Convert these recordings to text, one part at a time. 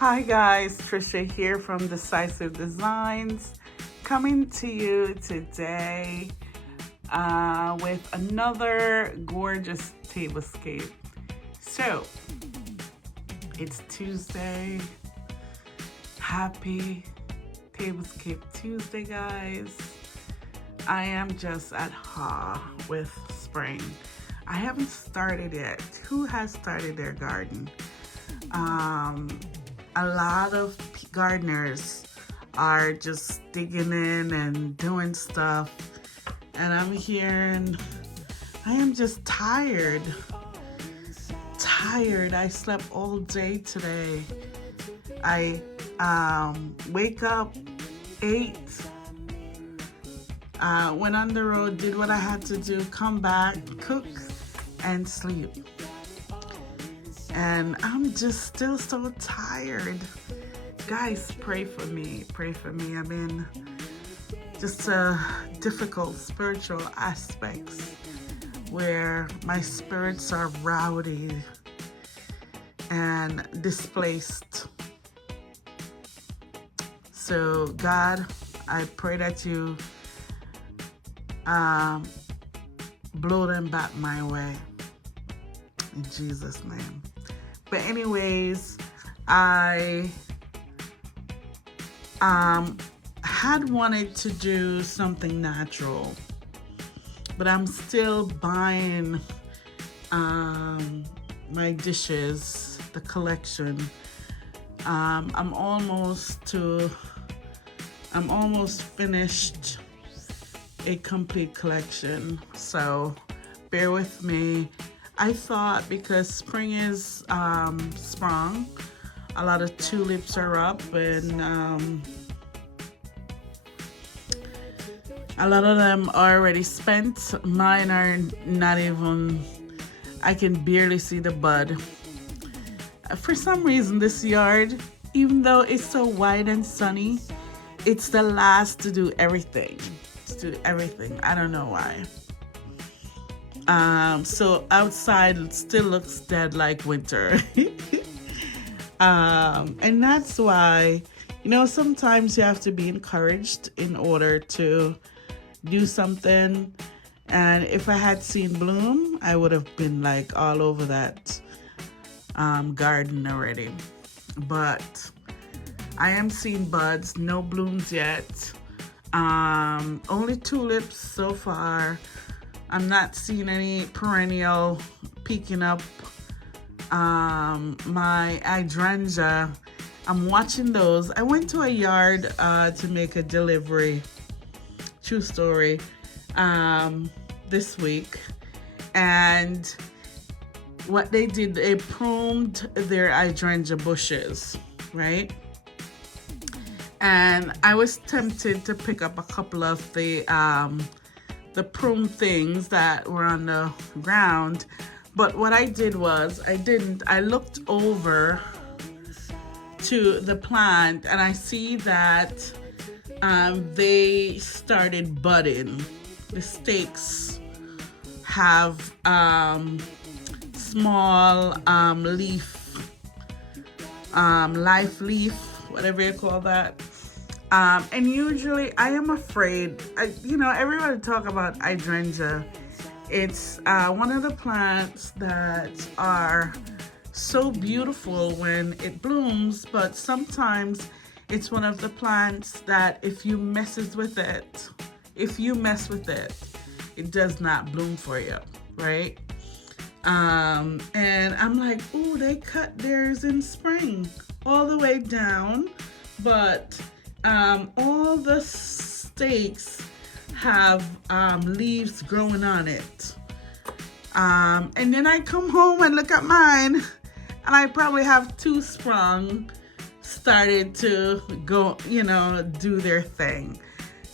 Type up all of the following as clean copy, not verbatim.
Hi guys, Trisha here from Decisive Designs, coming to you today with another gorgeous tablescape. So, it's Tuesday. Happy Tablescape Tuesday, guys. I am just at with spring. I haven't started yet. Who has started their garden? A lot of gardeners are just digging in and doing stuff, and I'm here and I am just tired. I slept all day today. I wake up 8, went on the road, did what I had to do, come back, cook, and sleep. And I'm just still so tired. Guys, pray for me. I'm in just difficult spiritual aspects where my spirits are rowdy and displaced. So God, I pray that you blow them back my way. In Jesus' name. But anyways, I had wanted to do something natural, but I'm still buying my dishes, the collection. I'm almost finished a complete collection, so bear with me. I thought because spring is sprung, a lot of tulips are up, and a lot of them are already spent. Mine are not even, I can barely see the bud. For some reason, this yard, even though it's so wide and sunny, it's the last to do everything. I don't know why. So outside it still looks dead like winter. And that's why, sometimes you have to be encouraged in order to do something. And if I had seen bloom, I would have been like all over that garden already. But I am seeing buds, no blooms yet. Only tulips so far. I'm not seeing any perennial peeking up. My hydrangea, I'm watching those. I went to a yard to make a delivery, true story, this week. And what they did, they pruned their hydrangea bushes, right? And I was tempted to pick up a couple of the prune things that were on the ground, but what I did was I looked over to the plant and I see that they started budding. The stakes have small life leaf, whatever you call that. And usually I am afraid, everybody talk about hydrangea. It's one of the plants that are so beautiful when it blooms, but sometimes it's one of the plants that if you mess with it, it does not bloom for you, right? And I'm like, oh, they cut theirs in spring all the way down, but all the stakes have leaves growing on it. And then I come home and look at mine, and I probably have 2 sprung, started to go, do their thing.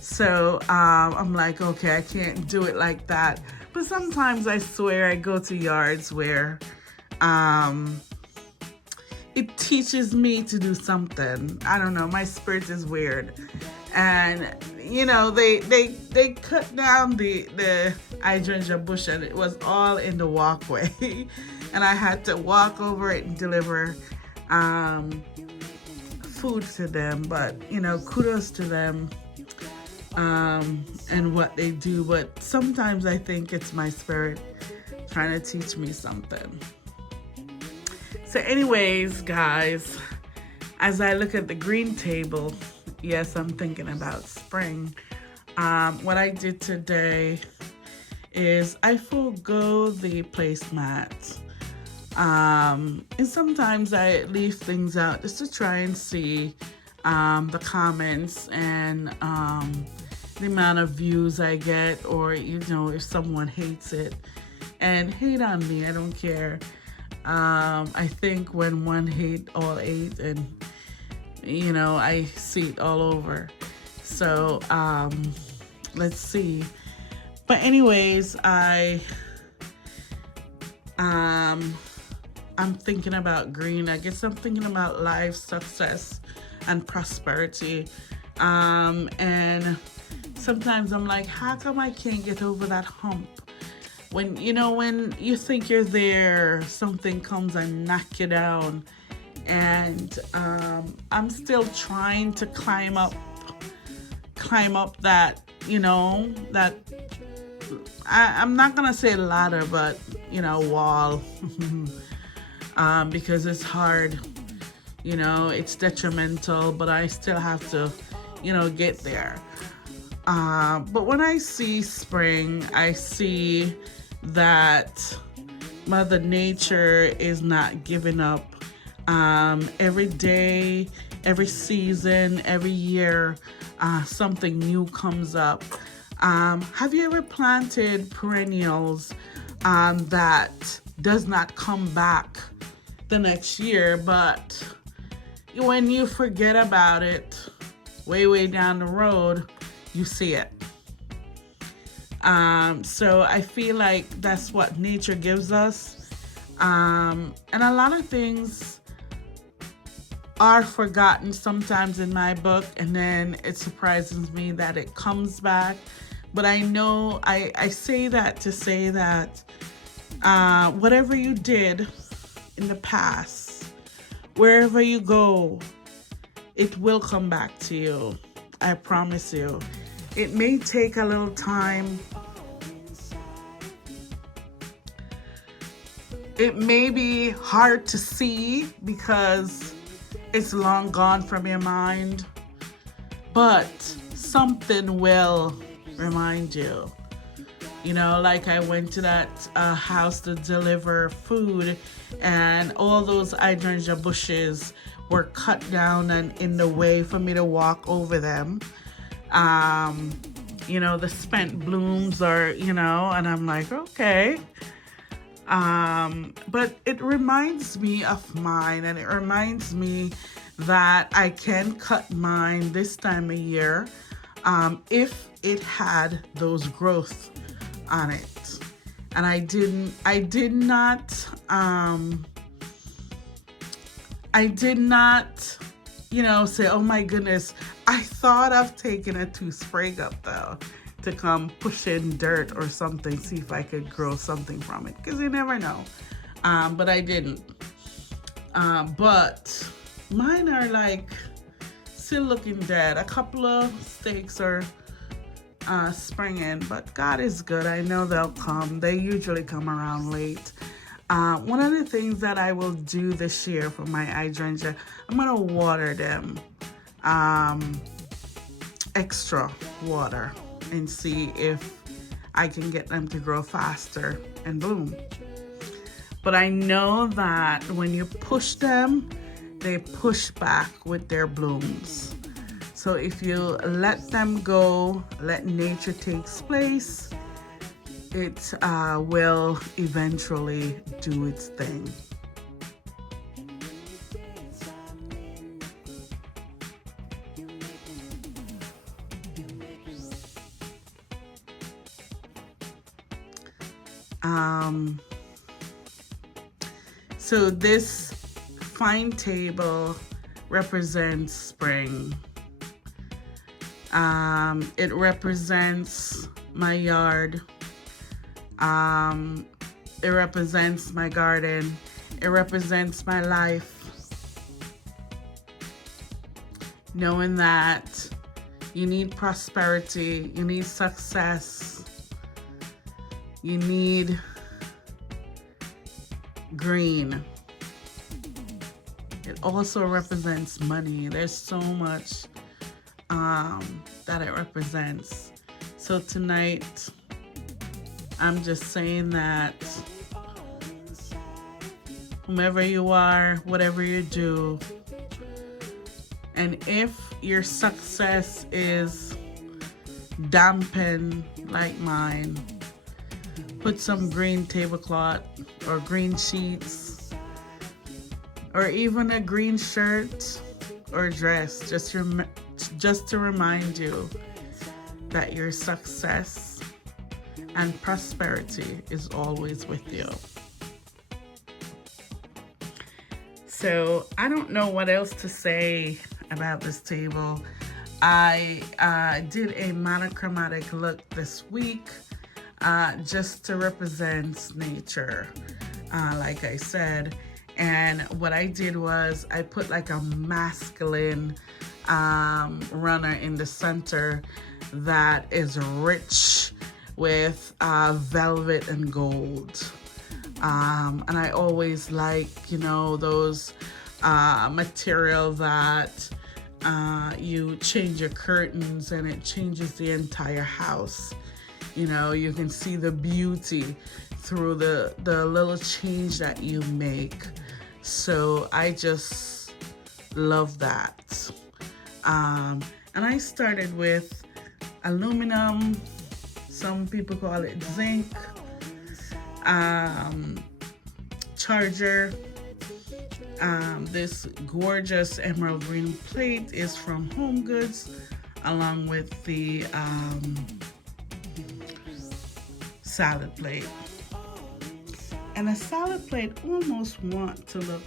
So I'm like, okay, I can't do it like that. But sometimes I swear I go to yards where it teaches me to do something. I don't know, my spirit is weird. And they cut down the hydrangea bush, and it was all in the walkway. And I had to walk over it and deliver food to them, but you know, kudos to them and what they do. But sometimes I think it's my spirit trying to teach me something. So anyways, guys, as I look at the green table, yes, I'm thinking about spring. What I did today is I forego the placemats. And sometimes I leave things out just to try and see the comments and the amount of views I get, or you know, if someone hates it. And hate on me, I don't care. I think when one hate, all hate, and you know, I see it all over. So let's see. But anyways, I'm thinking about green. I guess I'm thinking about life, success, and prosperity. And sometimes I'm like, how come I can't get over that hump? When you think you're there, something comes and knock you down. And I'm still trying to climb up that, that I'm not gonna say ladder, but wall. Because it's hard, it's detrimental, but I still have to get there. But when I see spring, I see that Mother Nature is not giving up. Every day, every season, every year, something new comes up. Have you ever planted perennials that does not come back the next year, but when you forget about it, way down the road, you see it? So I feel like that's what nature gives us. And a lot of things are forgotten sometimes in my book, and then it surprises me that it comes back. But I know I say that to say that whatever you did in the past, wherever you go, it will come back to you. I promise you. It may take a little time. It may be hard to see because it's long gone from your mind, but something will remind you. Like I went to that house to deliver food, and all those hydrangea bushes were cut down and in the way for me to walk over them. The spent blooms are, and I'm like, okay. But it reminds me of mine, and it reminds me that I can cut mine this time of year if it had those growth on it. And I did not say, oh my goodness, I thought of taking a spray up though to come push in dirt or something, see if I could grow something from it, because you never know. But I didn't. But mine are like still looking dead. A couple of stakes are springing, but God is good. I know they'll come. They usually come around late. One of the things that I will do this year for my hydrangea, I'm gonna water them extra water and see if I can get them to grow faster and bloom. But I know that when you push them, they push back with their blooms. So if you let them go, let nature take place, it will eventually do its thing. So this fine table represents spring. It represents my yard. It represents my garden. It represents my life. knowing that you need prosperity, you need success, you need green. It also represents money. There's so much that it represents. So tonight, I'm just saying that whomever you are, whatever you do, and if your success is dampened like mine, put some green tablecloth or green sheets or even a green shirt or dress just to remind you that your success and prosperity is always with you. So I don't know what else to say about this table. I did a monochromatic look this week just to represent nature, like I said. And what I did was I put like a masculine runner in the center that is rich with velvet and gold. And I always like, those material that you change your curtains and it changes the entire house. You can see the beauty through the little change that you make. So I just love that. And I started with aluminum, some people call it zinc, charger. This gorgeous emerald green plate is from Home Goods, along with the salad plate. And a salad plate almost want to look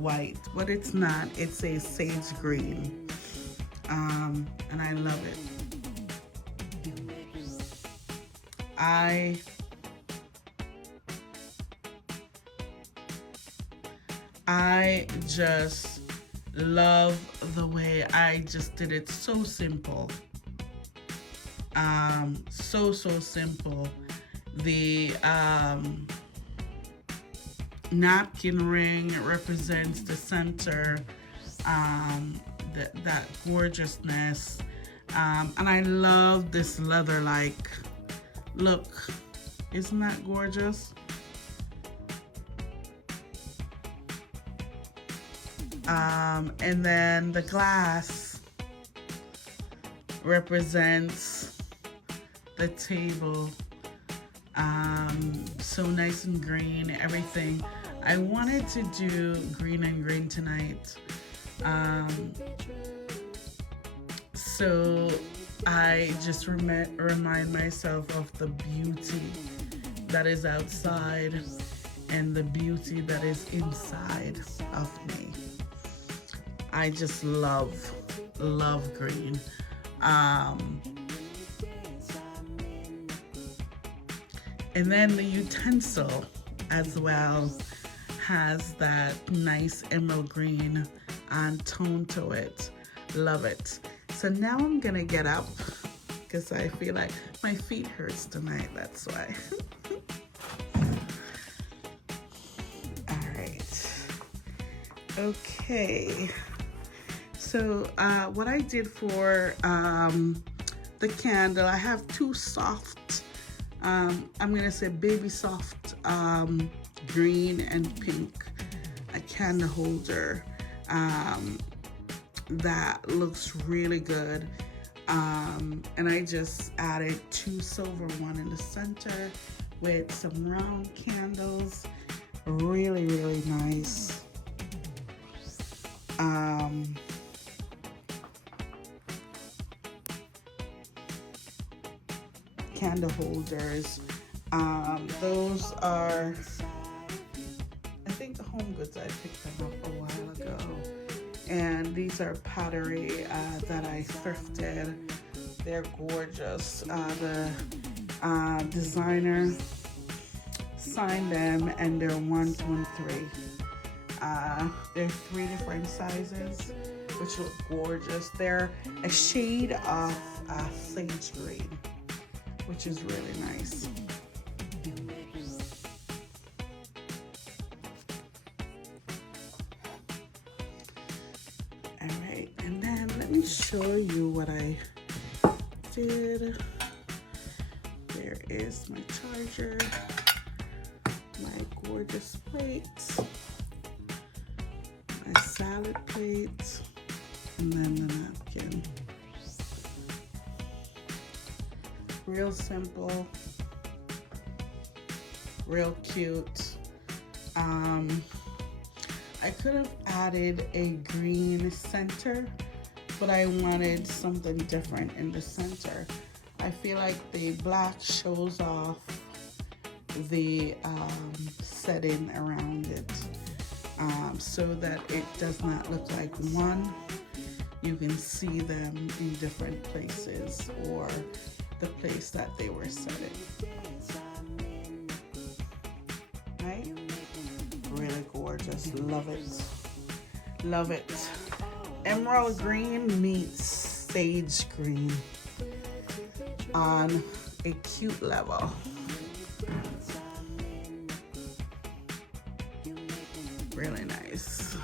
white, but it's not. It's a sage green, and I love it. I just love the way I just did it. So simple. So simple. The napkin ring represents the center, that gorgeousness. And I love this leather-like look. Isn't that gorgeous? And then the glass represents the table. So nice and green, everything. I wanted to do green and green tonight. So I just remind myself of the beauty that is outside and the beauty that is inside of me. I just love green. And then the utensil as well has that nice emerald green tone to it. Love it. So now I'm gonna get up because I feel like my feet hurts tonight, that's why. All right. Okay. So what I did for the candle, I have two soft, I'm gonna say baby soft, green and pink, a candle holder that looks really good. And I just added two silver, one in the center with some round candles. Really, really nice. Candle holders. Those are, I think the Home Goods, I picked them up a while ago. And these are pottery that I thrifted. They're gorgeous. The designer signed them and they're 1, 2, and 3. There's 3 different sizes, which look gorgeous. They're a shade of sage green, which is really nice. All right, and then let me show you what I did. There is my charger, my gorgeous plates, my salad plate, and then the napkin. Real simple, real cute. I could have added a green center, but I wanted something different in the center. I feel like the black shows off the setting around it, so that it does not look like one. You can see them in different places or the place that they were setting. Right? Really gorgeous. Love it. Love it. Emerald green meets sage green on a cute level. Really nice.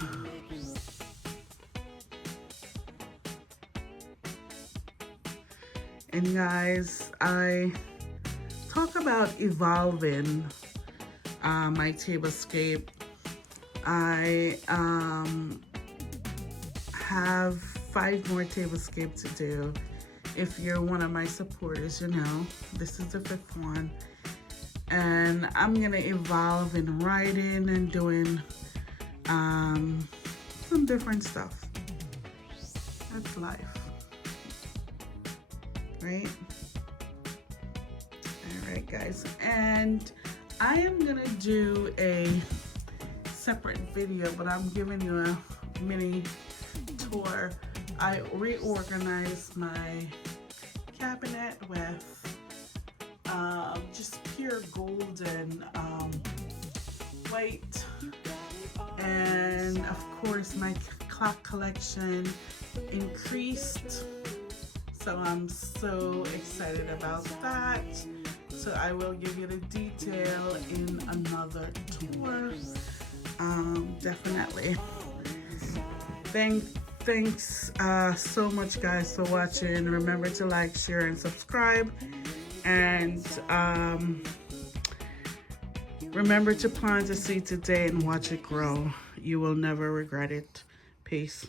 And guys, I talk about evolving my Tablescape. I have 5 more Tablescape to do. If you're one of my supporters, you know, this is the 5th one. And I'm gonna evolve in writing and doing some different stuff. That's life, right? All right, guys. And I am gonna do a separate video, but I'm giving you a mini tour. I reorganized my cabinet with just pure gold and white, and of course my clock collection increased, so I'm so excited about that. So I will give you the detail in another tour. Definitely. Thanks so much, guys, for watching. Remember to like, share, and subscribe. And remember to plant a seed today and watch it grow. You will never regret it. Peace.